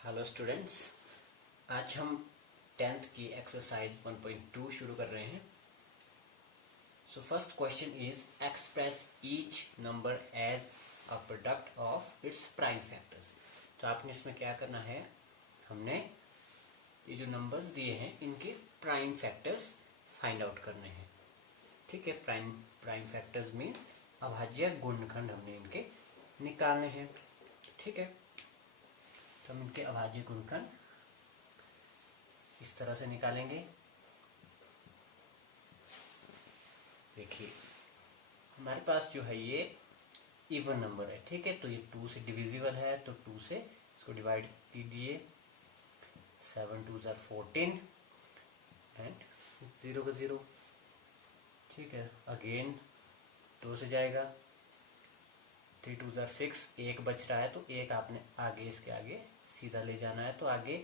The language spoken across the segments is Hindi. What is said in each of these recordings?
हेलो स्टूडेंट्स, आज हम 10th की एक्सरसाइज 1.2 शुरू कर रहे हैं। So first question is express each number as a product of its prime factors. तो आपने इसमें क्या करना है, हमने ये जो नंबर्स दिए हैं इनके प्राइम फैक्टर्स फाइंड आउट करने हैं। ठीक है, प्राइम फैक्टर्स मीन्स अभाज्य गुणनखंड हमने इनके निकालने हैं। ठीक है, तो हम इनके अभाज्य गुणनखंड इस तरह से निकालेंगे। देखिए हमारे पास जो है ये इवन नंबर है। ठीक है, तो ये 2 से डिविजिबल है, तो 2 से इसको डिवाइड कीजिए। 7 2 जार 14 एंड 0 का 0। ठीक है, अगेन 2 से जाएगा। 3 2 जार 6, 1 बच रहा है तो 1 आपने आगे इसके आगे सीधा ले जाना है। तो आगे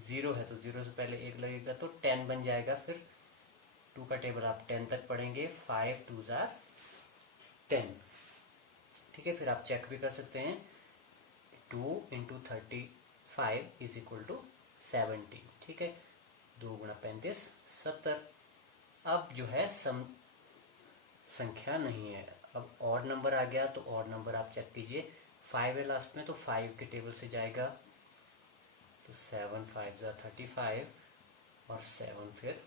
0 है तो 0 से पहले 1 लगेगा तो 10 बन जाएगा। फिर 2 का टेबल आप 10 तक पढ़ेंगे। 5 2 जार 10। ठीक है, फिर आप चेक भी कर सकते हैं। 2 इंटू 35 इज इक्वल टू 70। ठीक है, 2 गुणा 35 70। अब जो है संख्या नहीं है, अब और नंबर आ गया। तो और नंबर आप चेक कीजिए। 5 है लास्ट में तो 5 के टेबल से जाएगा। तो 7 5 जार 35 और 7 फिर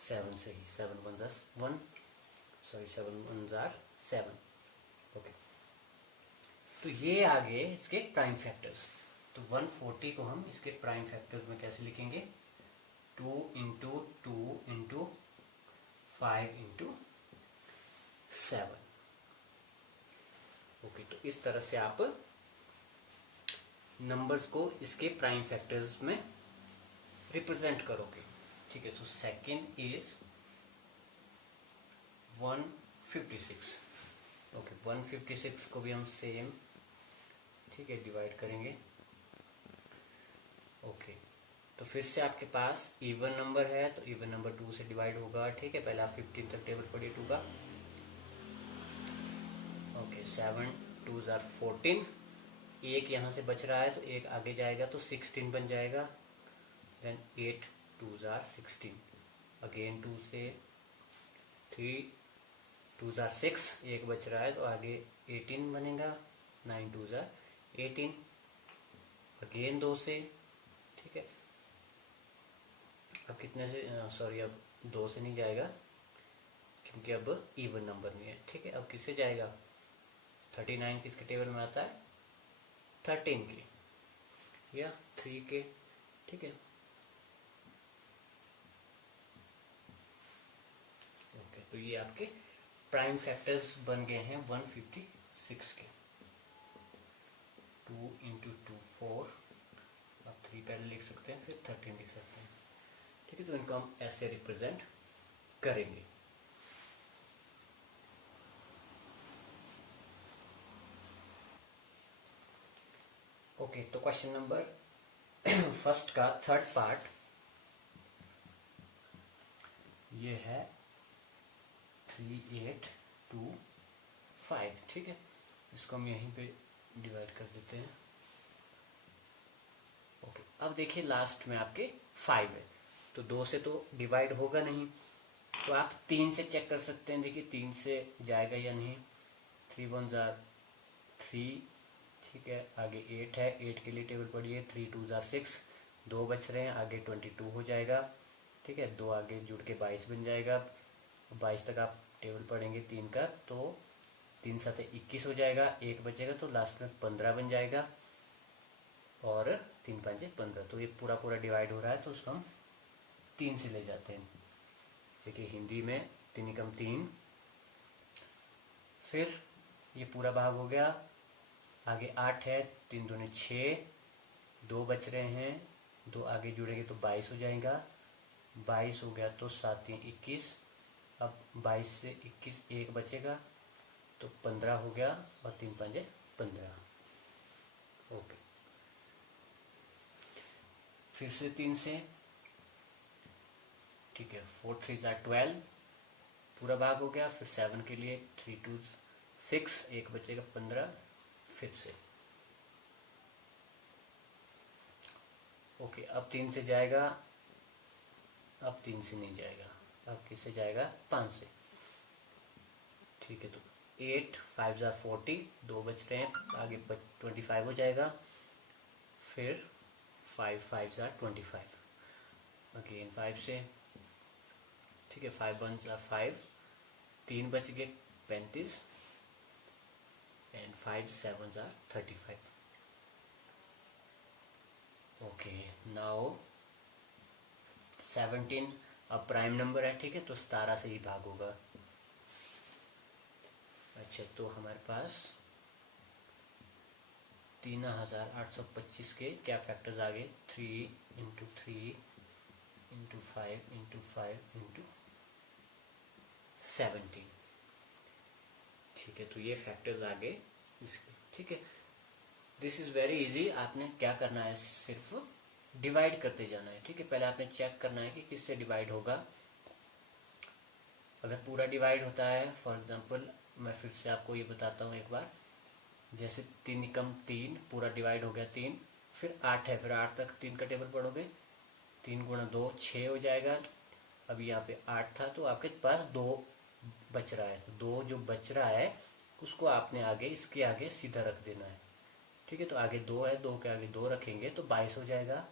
7 से ही 7 1 जार 1, सॉरी 7 1 जार 7। ओके, तो ये आगे इसके प्राइम फैक्टर्स। तो 140 को हम इसके प्राइम फैक्टर्स में कैसे लिखेंगे? 2 इंटू 2 इंटू 5 इंटू 7। ओके, तो इस तरह से आप नंबर्स को इसके प्राइम फैक्टर्स में रिप्रेजेंट करोगे। ठीक है, तो सेकंड इज 156। ओके, 156 को भी हम सेम, ठीक है, डिवाइड करेंगे। ओके, तो फिर से आपके पास इवन नंबर है तो इवन नंबर 2 से डिवाइड होगा। ठीक है, पहले आप 15 तक टेबल पढ़िए 2 का। Okay, 7 2 jar 14। 1 यहाँ से बच रहा है तो 1 आगे जाएगा तो 16 बन जाएगा। Then 8 2 jar 16। अगेन 2 से 3 2 जार 6, 1 बच रहा है तो आगे 18 बनेगा। 9 2 जार 18। अगेन 2 से, ठीक है, अब कितने से, सॉरी अब 2 से नहीं जाएगा क्योंकि अब इवन नंबर नहीं है। ठीक है, अब किससे जाएगा? 39 किसके टेबल में आता है? 13 के या 3 के। ठीक है, ओके, तो ये आपके प्राइम फैक्टर्स बन गए हैं 156 के। 2 इंटू 2 4, आप 3 पहले लिख सकते हैं, फिर 13 लिख सकते हैं। ठीक है, तो इनको हम ऐसे रिप्रेजेंट करेंगे। ओके, तो क्वेश्चन नंबर फर्स्ट का थर्ड पार्ट ये है 3 8 2 5। ठीक है, इसको हम यहीं पे डिवाइड कर देते हैं। ओके, अब देखिए लास्ट में आपके 5 है तो 2 से तो डिवाइड होगा नहीं, तो आप 3 से चेक कर सकते हैं। देखिए 3 से जाएगा या नहीं। 3 1 जार 3। ठीक है, आगे 8 है, 8 के लिए टेबल पढ़िए। 3 2 जार 6, 2 बच रहे हैं, आगे 22 हो जाएगा। ठीक है, 2 आगे जुड़ के 22 बन जाएगा। 22 तक आप टेबल पढ़ेंगे 3 का, तो 3 7 21 हो जाएगा। 1 बचेगा तो लास्ट में 15 बन जाएगा और 3 5 15। तो ये पूरा पूरा डिवाइड हो रहा है तो उसको हम 3 से ले जाते हैं। देखिए हिंदी में 3 एकम 3। फिर ये पूरा भाग हो गया, आगे 8 है, 3 दूनी 6, 2 बच रहे हैं, 2 आगे जुड़ेंगे तो 22 हो जाएगा। 22 हो गया तो 7 3 21। अब 22 से 21 1 बचेगा तो 15 हो गया और 3 5 15। ओके, फिर से 3 से, ठीक है, 4 3 जार 12, पूरा भाग हो गया। फिर 7 के लिए 3 2 6, 1 बचेगा 15। फिर से ओके, अब 3 से जाएगा, अब 3 से नहीं जाएगा, अब किससे जाएगा? 5 से। ठीक है, तो 8 5 जार 40, 2 बच रहे हैं, आगे 25 हो जाएगा, फिर 5 5 जार 25, अगेन 5 से। ठीक है, 5 1 जार 5, 3 बच गए 35, एंड 5 7 जार 35। ओके, नाउ 17 अब प्राइम नंबर है। ठीक है, तो 17 से ही भाग होगा। अच्छा, तो हमारे पास 3825 के क्या फैक्टर्स आ गए? 3 इंटू 3 इंटू 5 इंटू 5 इंटू 17। ठीक है, तो ये फैक्टर्स आ गए इसके। ठीक है, दिस इज वेरी इजी। आपने क्या करना है, सिर्फ डिवाइड करते जाना है। ठीक है, पहले आपने चेक करना है कि किससे डिवाइड होगा। अगर पूरा डिवाइड होता है, फॉर एग्जांपल मैं फिर से आपको ये बताता हूँ एक बार, जैसे 3 एकम 3 पूरा डिवाइड हो गया 3, फिर 8 है, फिर 8 तक 3 का टेबल पढ़ोगे, 3 गुणा 2 6 हो जाएगा। अब यहाँ पे 8 था तो आपके पास 2 बच रहा है, तो 2 जो बच रहा है उसको आपने आगे इसके आगे सीधा रख देना है। ठीक है, तो आगे 2 है, 2 के आगे 2 रखेंगे तो 22 हो जाएगा।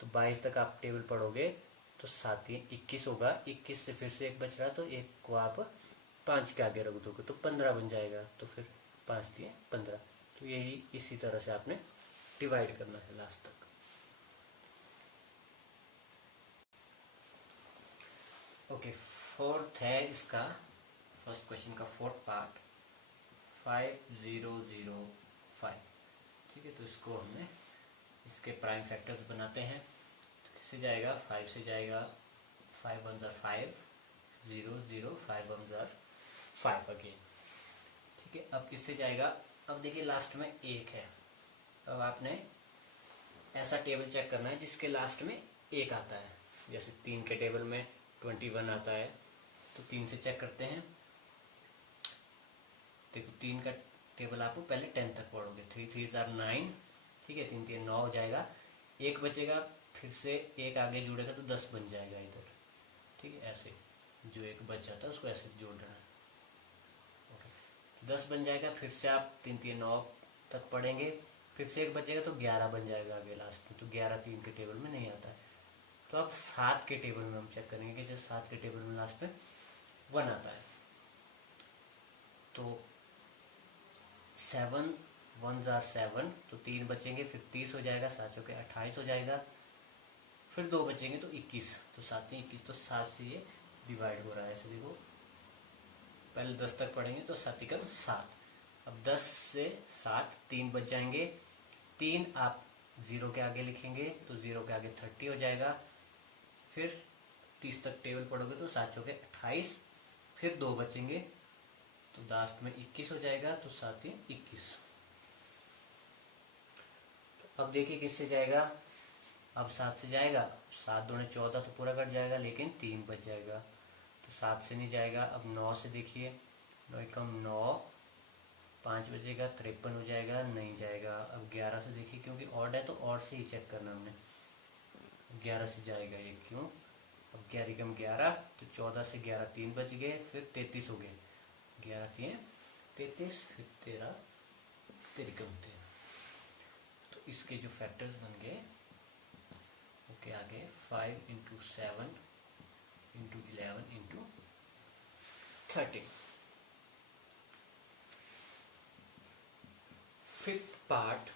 तो 22 तक आप टेबल पढ़ोगे तो 7 21 होगा। 21 से फिर से एक बच रहा, तो एक को आप 5 के आगे रख दोगे तो 15 बन जाएगा। तो फिर 5 दिए 15। तो यही इसी तरह से आपने डिवाइड करना है लास्ट तक। ओके, फोर्थ है इसका, फर्स्ट क्वेश्चन का फोर्थ पार्ट, 5005। ठीक है, तो इसको हमने इसके प्राइम फैक्टर्स बनाते हैं। तो किससे जाएगा? 5 से जाएगा, 5 1 जार 5, 0 0, 5 1 जार 5 अगेन। ठीक है, अब किससे जाएगा? अब देखिए लास्ट में 1 है। अब आपने ऐसा टेबल चेक करना है जिसके लास्ट में 1 आता है। जैसे 3 के टेबल में 21 आता है, तो 3 से चेक करते हैं। देखो 3 का टेबल आपको पहले 10 तक पढ़ोगे, 3 3 जार 9। ठीक है, 3 3 9 हो जाएगा, 1 बचेगा, फिर से 1 आगे जुड़ेगा तो 10 बन जाएगा इधर। ठीक है, ऐसे जो 1 बच जाता है उसको ऐसे जोड़ देना है। ओके, 10 बन जाएगा, फिर से आप 3 3 9 तक पढ़ेंगे, फिर से 1 बचेगा तो 11 बन जाएगा आगे लास्ट में। तो 11 3 के टेबल में नहीं आता है। तो अब 7 के टेबल में हम चेक करेंगे कि जैसे 7 के टेबल में लास्ट में 1 आता है, तो 7 1 जार 7, तो 3 बचेंगे, फिर 30 हो जाएगा, 7 चौके 28 हो जाएगा, फिर 2 बचेंगे तो 21, तो 7 21, तो 7 से ये डिवाइड हो रहा है। ऐसे देखो, पहले 10 तक पढ़ेंगे तो 7 एकम 7। अब 10 से 7 3 बच जाएंगे, 3 आप 0 के आगे लिखेंगे तो 0 के आगे 30 हो जाएगा, फिर 30 तक टेबल पढ़ोगे तो 7 चौके 28, फिर 2 बचेंगे तो लास्ट में 21 हो जाएगा, तो 7 21। तो अब देखिए किससे जाएगा? अब 7 से जाएगा, 7 दूने 14 तो पूरा कट जाएगा, लेकिन 3 बच जाएगा, तो 7 से नहीं जाएगा। अब 9 से देखिए, 9 एकम 9, 5 बचेगा, 53 हो जाएगा, नहीं जाएगा। अब 11 से देखिए, क्योंकि ऑड है तो ऑड से ही चेक करना हमने, 11 से जाएगा ये, क्यों? अब 11 एकम 11, तो 14 से 11 3 बच गए, फिर 33 हो गए, 11 3 33, फिर 13 13 तो इसके जो फैक्टर्स बन गए ओके आगे 5 into 7 into 11 into 13। Fifth part,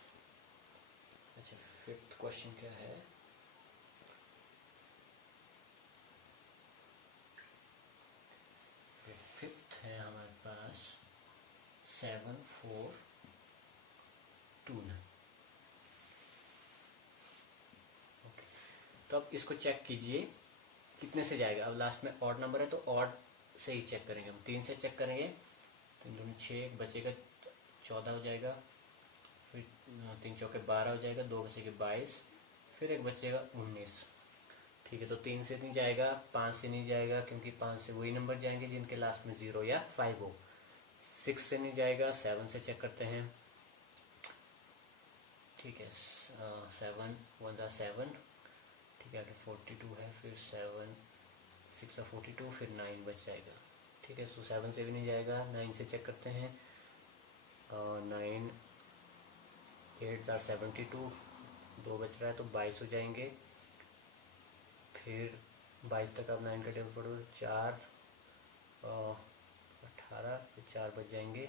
अच्छा फिफ्थ क्वेश्चन क्या है? फिफ्थ है हमारे पास 7 4 2 9। ओके, तो अब इसको चेक कीजिए कितने से जाएगा। अब लास्ट में ऑड नंबर है तो ऑड से ही चेक करेंगे हम, 3 से चेक करेंगे, 3 दूनी 6 बचेगा 14 हो जाएगा, फिर 3 चौके 12 हो जाएगा, 2 बचेगा 22, फिर एक बचेगा 19। ठीक है, तो 3 से नहीं जाएगा, 5 से नहीं जाएगा, क्योंकि 5 से वही नंबर जाएंगे जिनके लास्ट में 0 या 5 हो। 6 से नहीं जाएगा, 7 से चेक करते हैं, ठीक है, 7 1 ज़ा 7, ठीक है, आगे 42 है, फिर 7 6 ज़ा 42, फिर 9 बच जाएगा। ठीक है, तो 7 से भी नहीं जाएगा, 9 से चेक करते हैं। 9 8 ज़ा 72, 2 बच रहा है तो 22 हो जाएंगे। फिर 22 तक आप 9 का टेबल पढ़ो, 4 18, फिर 4 बच जाएंगे।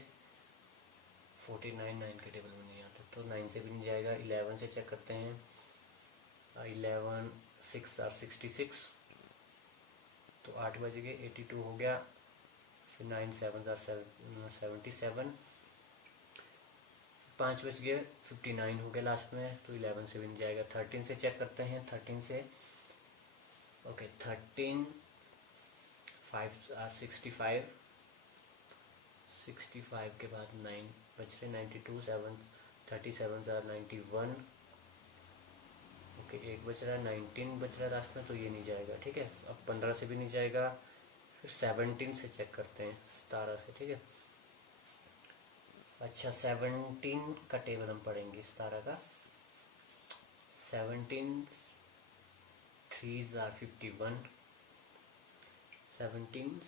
49 9 के टेबल में नहीं आता तो 9 से भी नहीं जाएगा। 11 से चेक करते हैं। 11 6 आर 66, तो 8 बज गए, 82 हो गया। फिर 9 7 आर 77, 5 बज गए, 59 हो गया लास्ट में, तो 11 से भी नहीं जाएगा। 13 से चेक करते हैं। 13 से ओके, 13 5 आर 65, 65 के बाद 9 बच रहे, 92 7 37 आर 91, ओके, 1 बच रहा है, 19 बच रहा है लास्ट में, तो ये नहीं जाएगा। ठीक है, अब 15 से भी नहीं जाएगा। फिर 17 से चेक करते हैं, 17 से। ठीक है, अच्छा, 17 का टेबल हम पढ़ेंगे 17 का। 17 3 आर 51, 17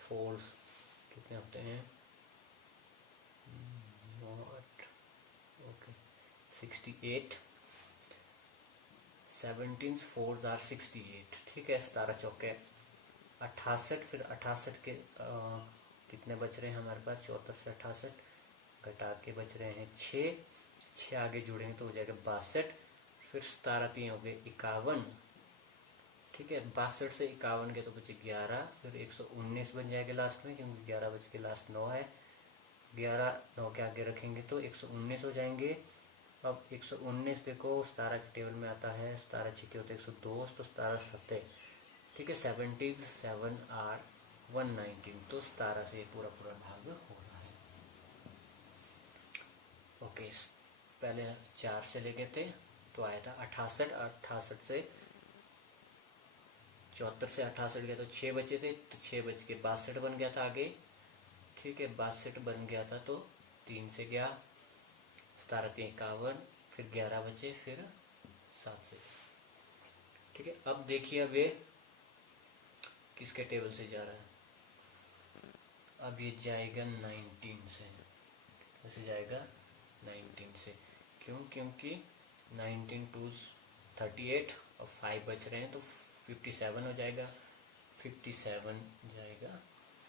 4 कितने होते हैं, 8, ओके, 68, 17 4 आर 68। ठीक है, 17 चौके 68, फिर 68 के कितने बच रहे हैं हमारे पास, 74 से 68 घटा के बच रहे हैं 6 आगे जुड़ेंगे तो हो जाएगा 62। फिर 17 3 हो गए 51। ठीक है, 62 से 51 के तो बचे 11, फिर 119 बन जाएगा लास्ट में, क्योंकि 11 बज के लास्ट 9 है। 11 9 के आगे रखेंगे तो 119 हो जाएंगे। अब 119 देखो 17 के टेबल में आता है, 17 छिके होते 102, तो 17 7, ठीक है, 77 आर 119, तो 17 से पूरा भाग हो रहा है। ओके, पहले 4 से लेके थे तो आया था 68, 68 से 74 से 68 गया तो 6 बचे थे, तो 6 बच के 62 बन गया था आगे। ठीक है, 62 बन गया था तो 3 से गया, 17 3 51, फिर 11 बचे, फिर 7 से। ठीक है, अब देखिए अब ये किसके टेबल से जा रहा है। अब ये जाएगा 19 से, ऐसे जाएगा 19 से। क्यों, क्योंकि 19 2 38 और 5 बच रहे हैं तो 57 हो जाएगा, 57 जाएगा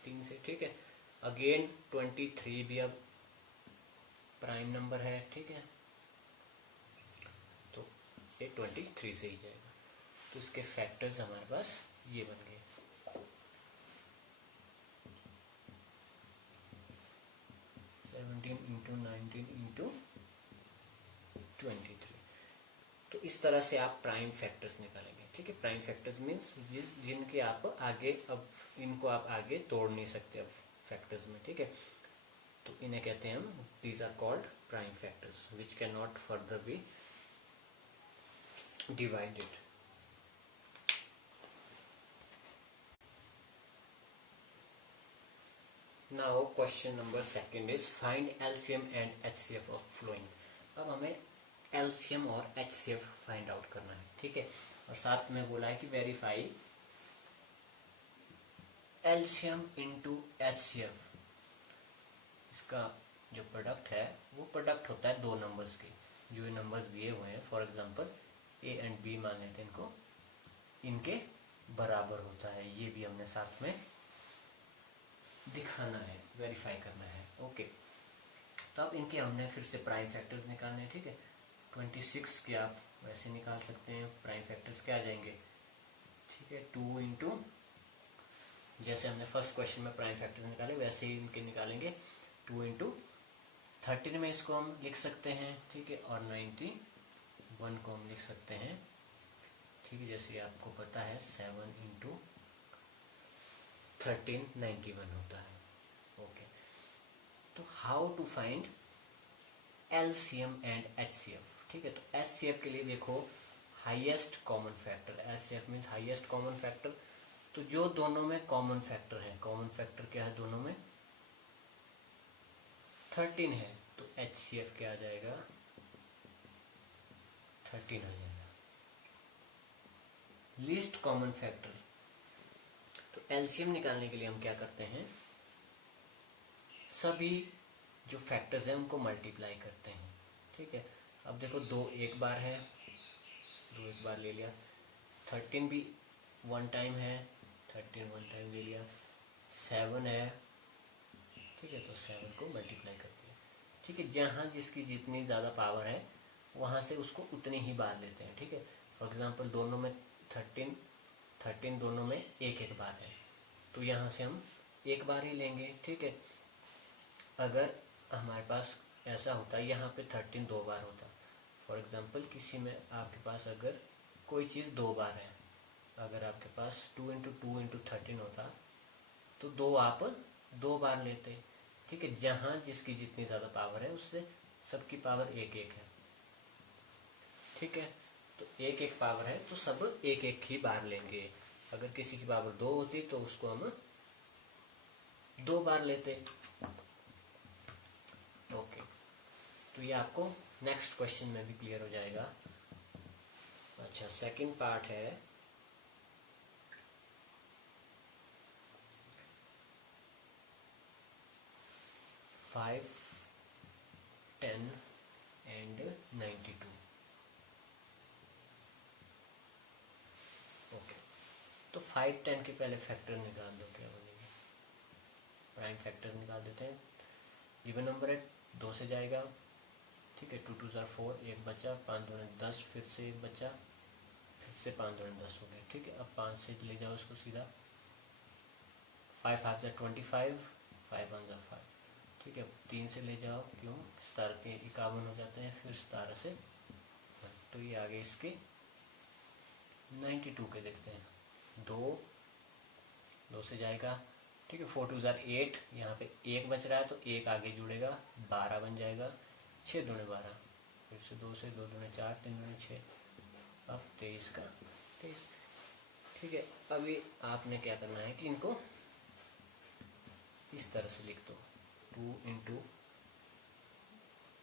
3 से। ठीक है, अगेन 23 भी अब प्राइम नंबर है। ठीक है, तो ये 23 से ही जाएगा, तो इसके फैक्टर्स हमारे पास ये बन गए। Into 19 into 23। तो इस तरह से आप प्राइम फैक्टर्स निकालेंगे। ठीक है, प्राइम फैक्टर्स मीन्स जिनके आप आगे, अब इनको आप आगे तोड़ नहीं सकते अब फैक्टर्स में। ठीक है, तो इन्हें कहते हैं हम, these are called prime factors which can not further be divided. Now question number 2 is find LCM and HCF of following. अब हमें एलसीएम और एचसीएफ फाइंड आउट करना है। ठीक है, और साथ में बोला है कि वेरीफाई एलसीएम इंटू एचसीएफ। इसका जो प्रोडक्ट है वो प्रोडक्ट होता है दो नंबर्स के, जो ये नंबर्स दिए हुए हैं, for example A and B मान लेते हैं इनको, इनके बराबर होता है। ये भी हमने साथ में दिखाना है, वेरीफाई करना है। ओके, तो अब इनके हमने फिर से प्राइम फैक्टर्स निकालने हैं। ठीक है, 26 के आप वैसे निकाल सकते हैं, प्राइम फैक्टर्स क्या आ जाएंगे। ठीक है, 2 इंटू, जैसे हमने फर्स्ट क्वेश्चन में प्राइम फैक्टर्स निकाले वैसे ही इनके निकालेंगे। 2 इंटू 13 में इसको हम लिख सकते हैं। ठीक है, और 91 को हम लिख सकते हैं। ठीक है, जैसे आपको पता है 7 इंटू 13 91 होता है। ओके, तो how to find LCM and HCF. ठीक है, तो एचसीएफ के लिए देखो highest common factor, HCF means highest common factor. तो जो दोनों में कॉमन फैक्टर है, कॉमन फैक्टर क्या है दोनों में, 13 है, तो एचसीएफ क्या आ जाएगा 13 आ जाएगा। लीस्ट कॉमन फैक्टर, तो एलसीएम निकालने के लिए हम क्या करते हैं, सभी जो फैक्टर्स हैं उनको मल्टीप्लाई करते हैं। ठीक है, अब देखो 2 एक बार है, 2 एक बार ले लिया, 13 भी 1 टाइम है, 13 1 टाइम ले लिया, 7 है, ठीक है, तो 7 को मल्टीप्लाई करते हैं। ठीक है, जहाँ जिसकी जितनी ज़्यादा पावर है वहाँ से उसको उतनी ही बार लेते हैं। ठीक है, फॉर एग्जांपल दोनों में 13 दोनों में एक एक बार है, तो यहाँ से हम एक बार ही लेंगे। ठीक है, अगर हमारे पास ऐसा होता है यहाँ पे 13 2 बार होता, फॉर एग्जांपल किसी में आपके पास अगर कोई चीज़ 2 बार है, अगर आपके पास 2 × 2 × 13 होता तो 2 आप 2 बार लेते। ठीक है, जहाँ जिसकी जितनी ज़्यादा पावर है उससे सबकी पावर एक एक है। ठीक है, तो एक एक पावर है तो सब एक एक ही बार लेंगे। अगर किसी की पावर 2 होती तो उसको हम 2 बार लेते। ओके, तो ये आपको नेक्स्ट क्वेश्चन में भी क्लियर हो जाएगा। अच्छा, सेकंड पार्ट है फाइव 10 एंड 92। ओके, तो 5 10 के पहले फैक्टर निकाल दो, क्या बनेगी, प्राइम फैक्टर निकाल देते हैं। इवन नंबर है, 2 से जाएगा। ठीक है, 2 2 4, एक बचा, 5 2 10, फिर से एक बचा, फिर से 5 2 10 हो गया। ठीक है, अब 5 से ले जाओ इसको सीधा, 5 5 25, 5 1 5। ठीक है, 3 से ले जाओ, क्यों, 17 51 हो जाते हैं, फिर 17 से, तो ये आगे इसके 92 के देखते हैं। 2 से जाएगा। ठीक है, 4 2 8, यहाँ पे 1 बच रहा है तो 1 आगे जुड़ेगा, 12 बन जाएगा, 6 2 12, फिर से 2 से 2 2 4, 3 2 6, अब 23 का 23। ठीक है, अभी आपने क्या करना है कि इनको इस तरह से लिख दो, 2 ×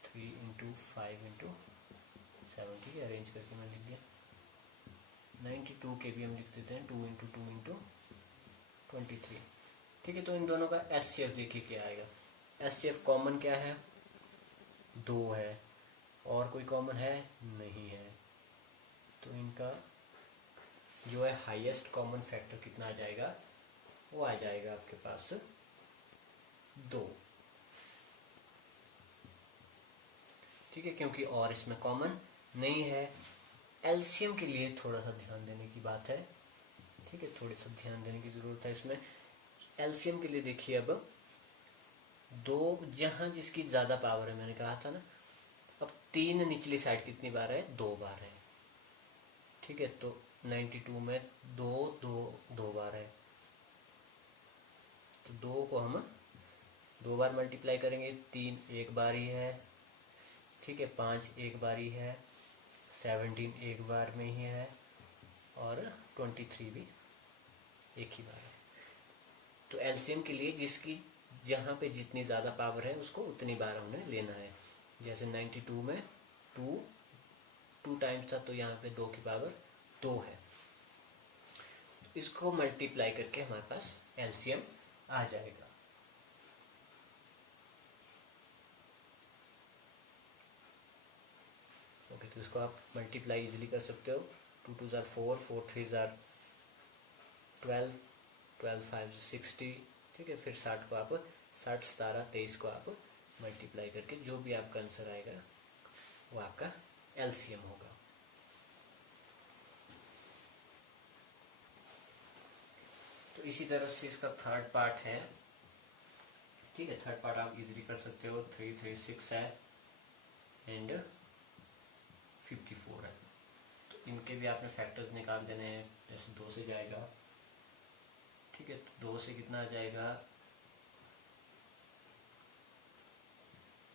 3 × 5 × 7। ठीक है, अरेंज करके मैं लिख दिया। 92 के भी हम लिख देते हैं 2 × 2 × 23। ठीक है, तो इन दोनों का एचसीएफ देखिए क्या आएगा। एचसीएफ कॉमन क्या है, 2 है, और कोई कॉमन है नहीं है, तो इनका जो है हाईएस्ट कॉमन फैक्टर कितना आ जाएगा, वो आ जाएगा आपके पास 2। ठीक है, क्योंकि और इसमें कॉमन नहीं है। एलसीएम के लिए थोड़ा सा ध्यान देने की बात है। ठीक है, थोड़ी सा ध्यान देने की जरूरत है इसमें। एलसीएम के लिए देखिए, अब 2 जहां जिसकी ज्यादा पावर है, मैंने कहा था ना, अब 3 निचली साइड कितनी बार है, 2 बार है। ठीक है, तो 92 में 2 2 2 बार है, तो 2 को हम 2 बार मल्टीप्लाई करेंगे। 3 एक बार ही है। ठीक है, 5 एक बार ही है, 17 एक बार में ही है, और 23 भी एक ही बार है। तो एलसीएम के लिए जिसकी जहाँ पे जितनी ज़्यादा पावर है उसको उतनी बार हमने लेना है। जैसे 92 में 2 टाइम्स था, तो यहाँ पे 2 की पावर 2 है, इसको मल्टीप्लाई करके हमारे पास एलसीएम आ जाएगा। ओके, तो इसको आप मल्टीप्लाई इजीली कर सकते हो। 2 2 4, 4 3 12, 12 5 60। ठीक है, फिर 60 को आप 60 17 23 को आप मल्टीप्लाई करके जो भी आपका आंसर आएगा वो आपका एलसीएम होगा। तो इसी तरह से इसका थर्ड पार्ट है। ठीक है, थर्ड पार्ट आप इजीली कर सकते हो। 3 3 6 है एंड 54 है, तो इनके भी आपने फैक्टर्स निकाल देने हैं। जैसे 2 से जाएगा, ठीक है, तो 2 से कितना आ जाएगा,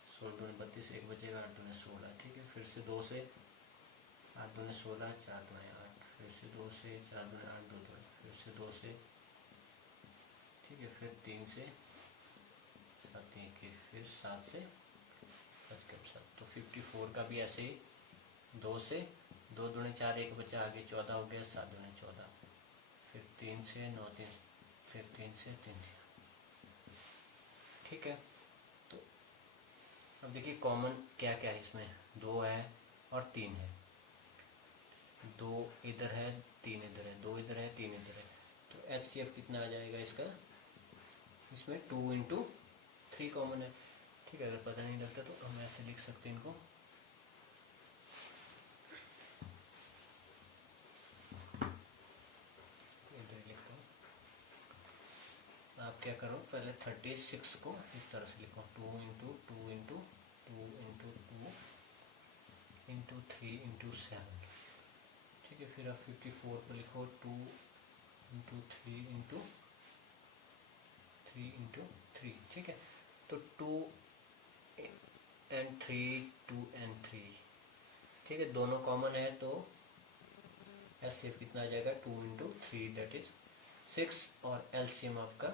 16 2 32, एक बचेगा, 8 2 16। ठीक है, फिर से 2 से 8 2 16, 4 2 8, फिर से 2 से 4 2 8 2 2, फिर से 2 से, ठीक है, फिर 3 से 7 1, फिर 7 से 7 7। तो 54 का भी ऐसे ही 2 से 2 दूनी 4, 1 बचा आगे 14 हो गया, 7 दूनी 14, फिर 3 से 9 3, फिर 3 से 3। ठीक है, तो अब देखिए कॉमन क्या क्या है इसमें, 2 है और 3 है। 2 इधर है, 3 इधर है, 2 इधर है, 3 इधर है, तो HCF कितना आ जाएगा इसका, इसमें 2 इंटू 3 कॉमन है। ठीक है, अगर पता नहीं लगता तो हम ऐसे लिख सकते हैं इनको, इधर लिखता हूँ। आप क्या करो, पहले 36 को इस तरह से लिखो, 2 into 2 into 2 into 2 into 3 into 7। ठीक है, फिर आप 54 को लिखो 2 इंटू 3 इंटू 3 इंटू 3। ठीक है, तो 2 and 3, 2 and 3। ठीक है, दोनों कॉमन है तो HCF कितना आ जाएगा, 2 इंटू 3 दैट इज 6। और LCM आपका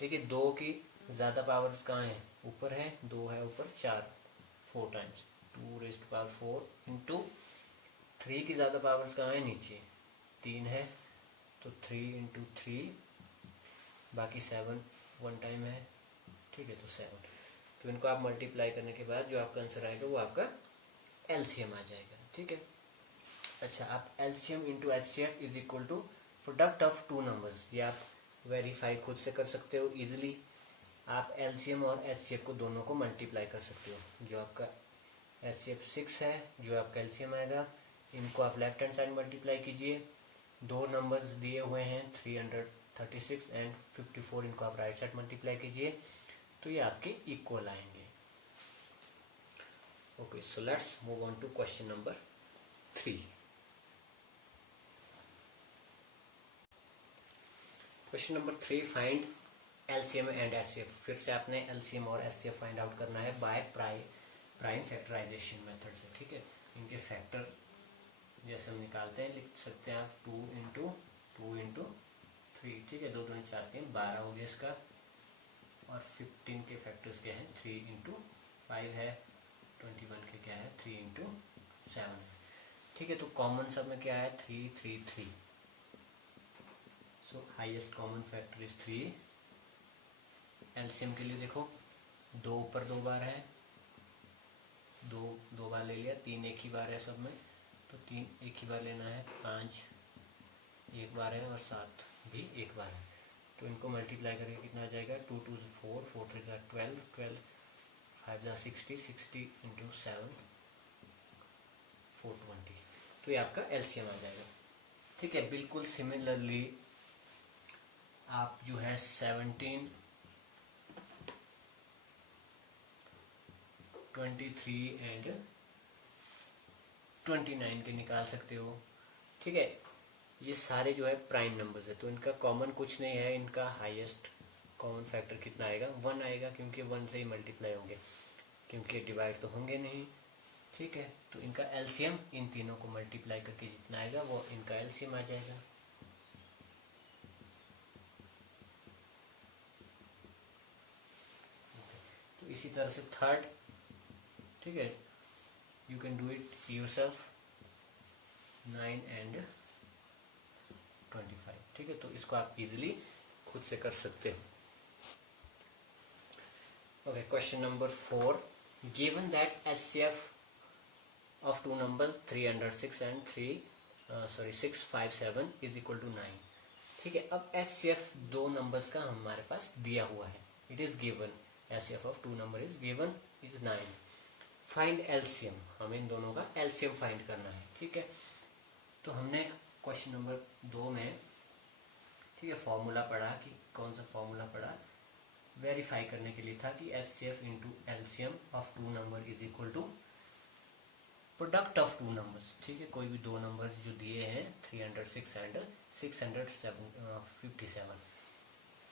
देखिए, 2 की ज़्यादा पावर्स कहाँ है, ऊपर है, 2 है ऊपर, 4 times 2 raised to power 4 into 3 की ज़्यादा पावर्स कहाँ है, नीचे 3 है, तो 3 इंटू 3, बाकी 7 1 टाइम है। ठीक है, तो 7, तो इनको आप मल्टीप्लाई करने के बाद जो आपका आंसर आएगा वो आपका LCM आ जाएगा। ठीक है, अच्छा, आप LCM into HCF is equal to product of 2 numbers, ये आप वेरीफाई खुद से कर सकते हो इजीली। आप LCM और HCF को दोनों को मल्टीप्लाई कर सकते हो। जो आपका HCF 6 है, जो आपका LCM आएगा, इनको आप लेफ्ट हैंड साइड मल्टीप्लाई कीजिए। 2 नंबर्स दिए हुए हैं 336 एंड 54, इनको आप राइट साइड मल्टीप्लाई कीजिए, तो ये आपके इक्वल आएंगे। Okay, so let's move on to question number 3। Question number 3, find LCM and HCF। फिर से आपने LCM और HCF फाइंड आउट करना है बाय प्राइम फैक्टराइजेशन मेथड से। ठीक है, इनके फैक्टर जैसे हम निकालते हैं, लिख सकते हैं आप 2 इंटू 2 इंटू 3। ठीक है, 2 2 4 3 12 हो गया इसका, और 15 के फैक्टर्स क्या हैं, 3 इंटू 5 है, 21 के क्या है, 3 इंटू 7 है। ठीक है, तो कॉमन सब में क्या है, 3 3 3। सो highest common factor is 3। LCM के लिए देखो, 2 ऊपर 2 बार है, 2 बार ले लिया, 3 एक ही बार है सब में, तो 3 एक ही बार लेना है, 5 एक बार है, और 7 भी एक बार है। तो इनको मल्टीप्लाई करके कितना आ जाएगा, 2 2 4 4 3 12 12 5 60 60 इंटू 7 420। तो ये आपका एलसीएम आ जाएगा। ठीक है, बिल्कुल सिमिलरली आप जो है 17 23 एंड 29 के निकाल सकते हो। ठीक है, ये सारे जो है प्राइम नंबर्स है, तो इनका कॉमन कुछ नहीं है। इनका हाईएस्ट कॉमन फैक्टर कितना आएगा, 1 आएगा, क्योंकि 1 से ही मल्टीप्लाई होंगे, क्योंकि डिवाइड तो होंगे नहीं। ठीक है, तो इनका एलसीएम इन तीनों को मल्टीप्लाई करके जितना आएगा वो इनका एलसीएम आ जाएगा। तो इसी तरह से थर्ड, ठीक है, you can do it yourself, 9 and 25। ठीक है, तो इसको आप इजीली खुद से कर सकते हो। Okay, question number 4, given that HCF of 2 numbers 306 and 657 is equal to 9। ठीक है, अब HCF 2 नंबर्स का हमारे पास दिया हुआ है, it is given, HCF of 2 number is given is 9। Find LCM, हमें इन दोनों का LCM फाइंड करना है। ठीक है, तो हमने क्वेश्चन नंबर 2 में, ठीक है, फॉर्मूला पढ़ा, कि कौन सा फॉर्मूला पढ़ा, वेरीफाई करने के लिए था कि HCF into LCM of 2 number is equal to product of 2 numbers. ठीक है, कोई भी 2 नंबर्स जो दिए हैं 306 एंड 657,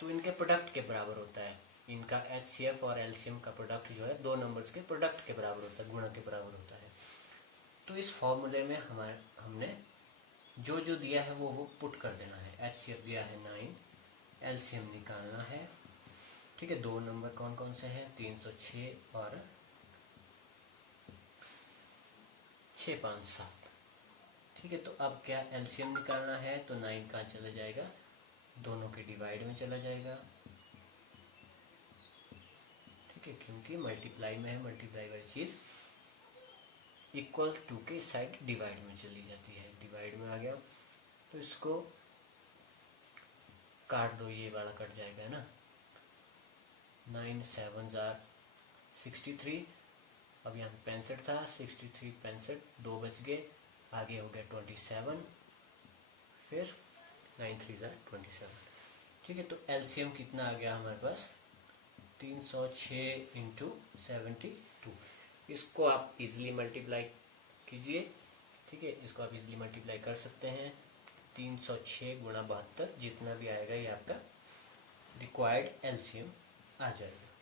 तो इनके प्रोडक्ट के बराबर होता है। इनका HCF और LCM का प्रोडक्ट जो है 2 नंबर्स के प्रोडक्ट के बराबर होता है, गुणा के बराबर होता है। तो इस फॉर्मूले में हमने जो जो दिया है वो पुट कर देना है। HCF दिया है 9, LCM निकालना है। ठीक है, 2 नंबर कौन कौन से हैं, 306 और 6 5 7। ठीक है, तो अब क्या एलसीएम निकालना है, तो 9 कहाँ चला जाएगा, दोनों के डिवाइड में चला जाएगा। ठीक है, क्योंकि मल्टीप्लाई में है, मल्टीप्लाई वाली चीज इक्वल टू के साइड डिवाइड में चली जाती है, डिवाइड में आ गया तो इसको काट दो, ये वाला कट जाएगा ना। 9 7 63, अब यहाँ 65 था, 63 65 2 बच गए, आगे हो गया 27, फिर 9 3 27। ठीक है, तो एलसीएम कितना आ गया हमारे पास, 306 इंटू 72। इसको आप इजीली मल्टीप्लाई कीजिए। ठीक है, इसको आप इजीली मल्टीप्लाई कर सकते हैं। 306 गुणा 72 जितना भी आएगा ये आपका रिक्वायर्ड एलसीएम आ जाएगा।